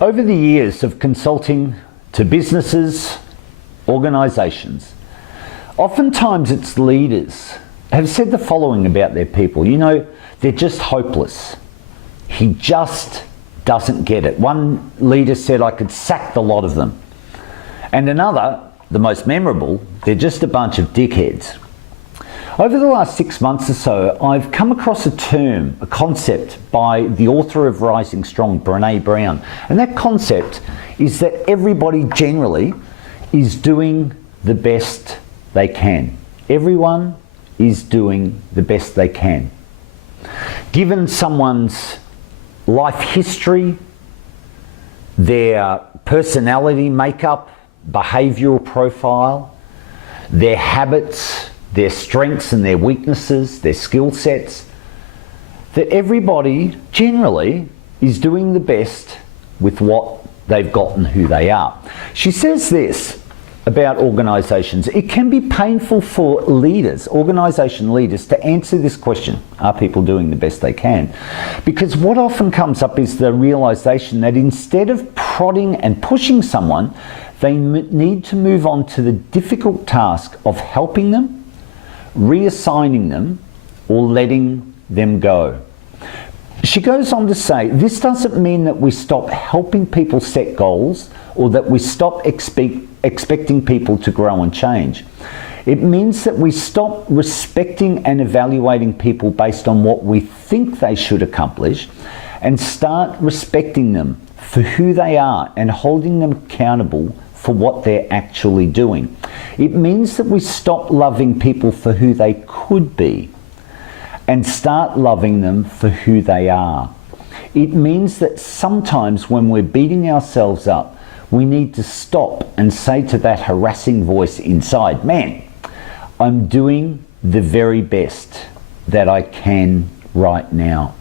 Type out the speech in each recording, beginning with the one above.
Over the years of consulting to businesses, organisations, oftentimes its leaders have said the following about their people. You know, they're just hopeless. He just doesn't get it. One leader said, I could sack the lot of them. And another, the most memorable, they're just a bunch of dickheads. Over the last 6 months or so, I've come across a term, a concept by the author of Rising Strong, Brené Brown. And that concept is that everybody generally is doing the best they can. Everyone is doing the best they can. Given someone's life history, their personality makeup, behavioural profile, their habits, their strengths and their weaknesses, their skill sets, that everybody generally is doing the best with what they've got and who they are. She says this about organisations: it can be painful for leaders, organisation leaders, to answer this question, are people doing the best they can? Because what often comes up is the realisation that instead of prodding and pushing someone, they need to move on to the difficult task of helping them, reassigning them, or letting them go. She goes on to say, this doesn't mean that we stop helping people set goals or that we stop expecting people to grow and change. It means that we stop respecting and evaluating people based on what we think they should accomplish and start respecting them for who they are and holding them accountable for what they're actually doing. It means that we stop loving people for who they could be and start loving them for who they are. It means that sometimes when we're beating ourselves up, we need to stop and say to that harassing voice inside, man, I'm doing the very best that I can right now.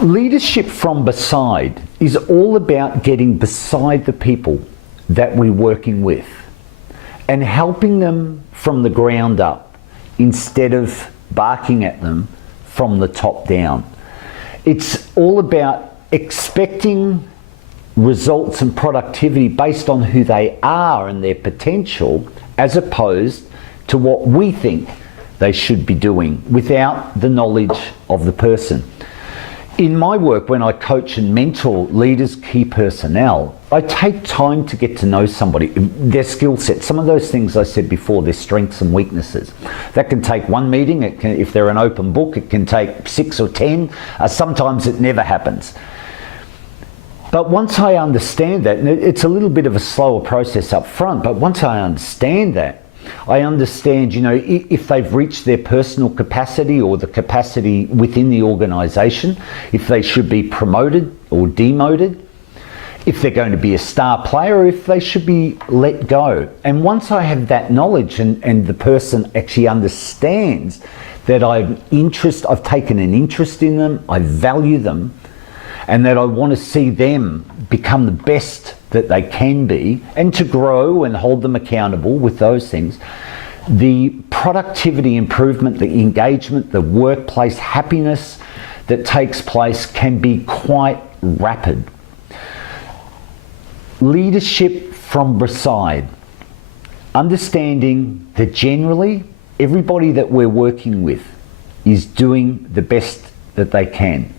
Leadership from beside is all about getting beside the people that we're working with and helping them from the ground up instead of barking at them from the top down. It's all about expecting results and productivity based on who they are and their potential, as opposed to what we think they should be doing without the knowledge of the person. In my work, when I coach and mentor leaders, key personnel, I take time to get to know somebody, their skill set, some of those things I said before, their strengths and weaknesses. That can take one meeting, if they're an open book, it can take 6 or 10, sometimes it never happens. But once I understand that, and it's a little bit of a slower process up front, but once I understand that, I understand, you know, if they've reached their personal capacity or the capacity within the organisation, if they should be promoted or demoted, if they're going to be a star player, or if they should be let go. And once I have that knowledge and the person actually understands that I've taken an interest in them, I value them, and that I want to see them become the best that they can be and to grow and hold them accountable with those things, the productivity improvement, the engagement, the workplace happiness that takes place can be quite rapid. Leadership from beside, understanding that generally everybody that we're working with is doing the best that they can.